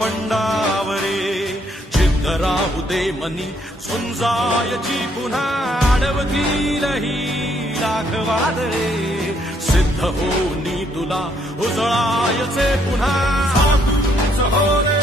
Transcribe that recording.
पंडावरे जिद्द राहू दे मनी झुंजायची पुन्हा अडवतील ही लाख वादळे सिद्ध होनी तुला उजळायचे पुन्हा हो रे